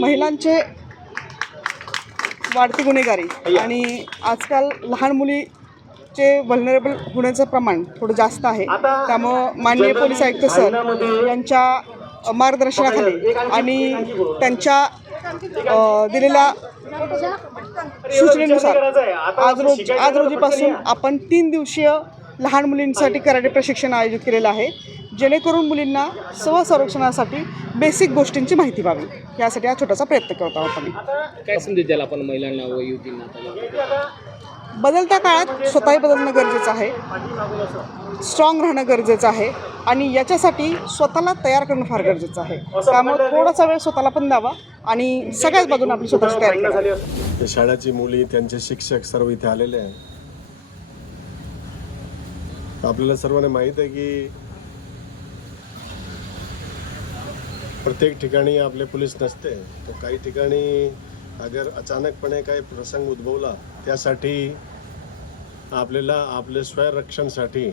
महिलांचे वाढती गुन्हेगारी आणि आजकाल लहान मुलीचे व्हल्नरेबल होण्याचं प्रमाण थोडं जास्त आहे. त्यामुळं माननीय पोलीस आयुक्त सर यांच्या मार्गदर्शनाखाली आणि त्यांच्या दिलेल्या सूचनेनुसार आज रोजीपासून आपण 3 दिवसीय लहान मुलींसाठी कराटे प्रशिक्षण आयोजित केलेलं आहे, जेणेकरून मुलींना स्वसंरक्षणासाठी बेसिक गोष्टींची माहिती व्हावी. यासाठी हा छोटासा प्रयत्न करत आहोत आम्ही. काय संदेश द्याल आपण महिलांना व युवतींना? बदलत्या काळात स्वतःही बदलणं गरजेचं आहे, स्ट्रॉंग राहणं गरजेचं आहे आणि याच्यासाठी स्वतःला तयार करणं फार गरजेचं आहे. त्यामुळे थोडासा वेळ स्वतःला पण द्यावा आणि सगळ्याच बाजूने आपली स्वतःची तयारी करावी. शाळेची मुली, त्यांचे शिक्षक सर्व इथे आलेले आहे. आपल्याला सर्वांना माहीत आहे की प्रत्येक ठिकाणी आपले पोलीस नसते, तर काही ठिकाणी अगर अचानकपणे काही प्रसंग उद्भवला त्यासाठी आपल्याला आपले स्वयंरक्षणासाठी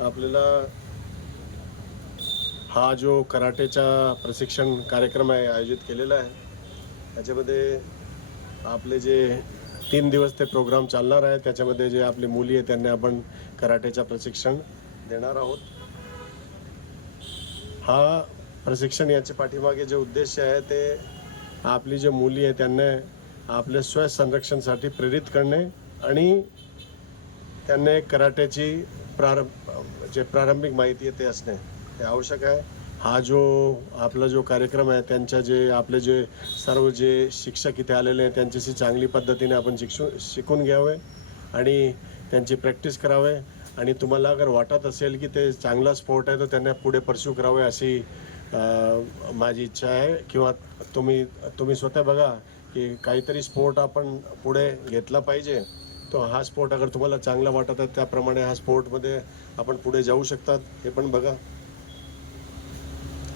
आपल्याला हा जो कराटेचा प्रशिक्षण कार्यक्रम आहे आयोजित केलेला आहे. त्याच्यामध्ये आपले जे 3 दिवस ते प्रोग्राम चालणार आहे, त्याच्यामध्ये जे आपली मुली आहे त्यांना आपण कराटेचा प्रशिक्षण देणार आहोत. हा प्रशिक्षण याच्या पाठीमागे जे उद्देश आहे ते आपली जे मुली आहे त्यांना आपल्या स्वसंरक्षणासाठी प्रेरित करणे आणि त्यांना कराटेची जे प्रारंभिक माहिती आहे ते असणे हे आवश्यक आहे. हा जो आपला जो कार्यक्रम आहे त्यांच्या जे आपले जे सर्व जे शिक्षक इथे आलेले आहेत त्यांच्याशी चांगली पद्धतीने आपण शिकून घ्यावे आणि त्यांची प्रॅक्टिस करावे. आणि तुम्हाला अगर वाटत असेल की ते चांगला स्पोर्ट आहे तर त्यांना पुढे परस्यू करावे अशी माझी इच्छा आहे. किंवा तुम्ही स्वतः बघा की काहीतरी स्पोर्ट आपण पुढे घेतला पाहिजे. तो हा स्पोर्ट अगर तुम्हाला चांगला वाटत आहे त्याप्रमाणे हा स्पोर्टमध्ये आपण पुढे जाऊ शकतात, हे पण बघा.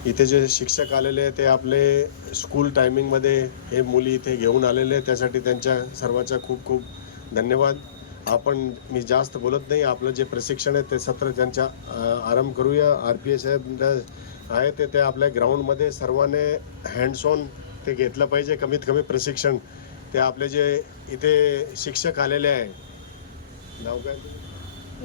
इथे जे शिक्षक आलेले आहेत ते आपले स्कूल टायमिंगमध्ये हे मुली इथे घेऊन आलेले आहेत, त्यासाठी त्यांच्या सर्वांचा खूप खूप धन्यवाद. मी जास्त बोलत नाही, आपलं जे प्रशिक्षण आहे ते सत्र त्यांच्या आरंभ करूया. RPA साहेब आहे ते आपल्या ग्राउंडमध्ये सर्वांनी हँड्स ऑन ते घेतलं पाहिजे. कमीत कमी प्रशिक्षण ते आपले जे इथे शिक्षक आलेले आहे, नाव काय,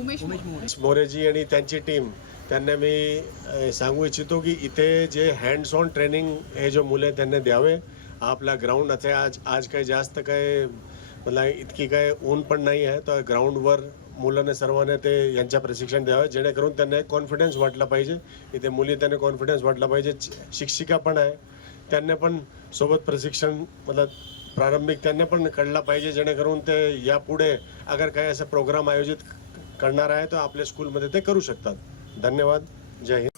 उमेश मोरेजी आणि त्यांची टीम, त्यांना मी सांगू इच्छितो की इथे जे हँड्स ऑन ट्रेनिंग हे जो मुलं त्यांना द्यावे. आपला ग्राउंड आता आज काही जास्त काय मला इतकी काय ऊन पण नाही आहे, तर ग्राउंडवर मुलांना सर्वांना ते यांच्या प्रशिक्षण द्यावे जेणेकरून त्यांना एक कॉन्फिडन्स वाटला पाहिजे. इथे मुली त्यांना कॉन्फिडन्स वाटला पाहिजे. शिक्षिका पण आहे, त्यांना पण सोबत प्रशिक्षण प्रारंभिक त्यांना पण कळला पाहिजे जेणेकरून ते यापुढे अगर काही असा प्रोग्राम आयोजित करणार आहे तर आपल्या स्कूलमध्ये ते करू शकतात. धन्यवाद. जय हिंद.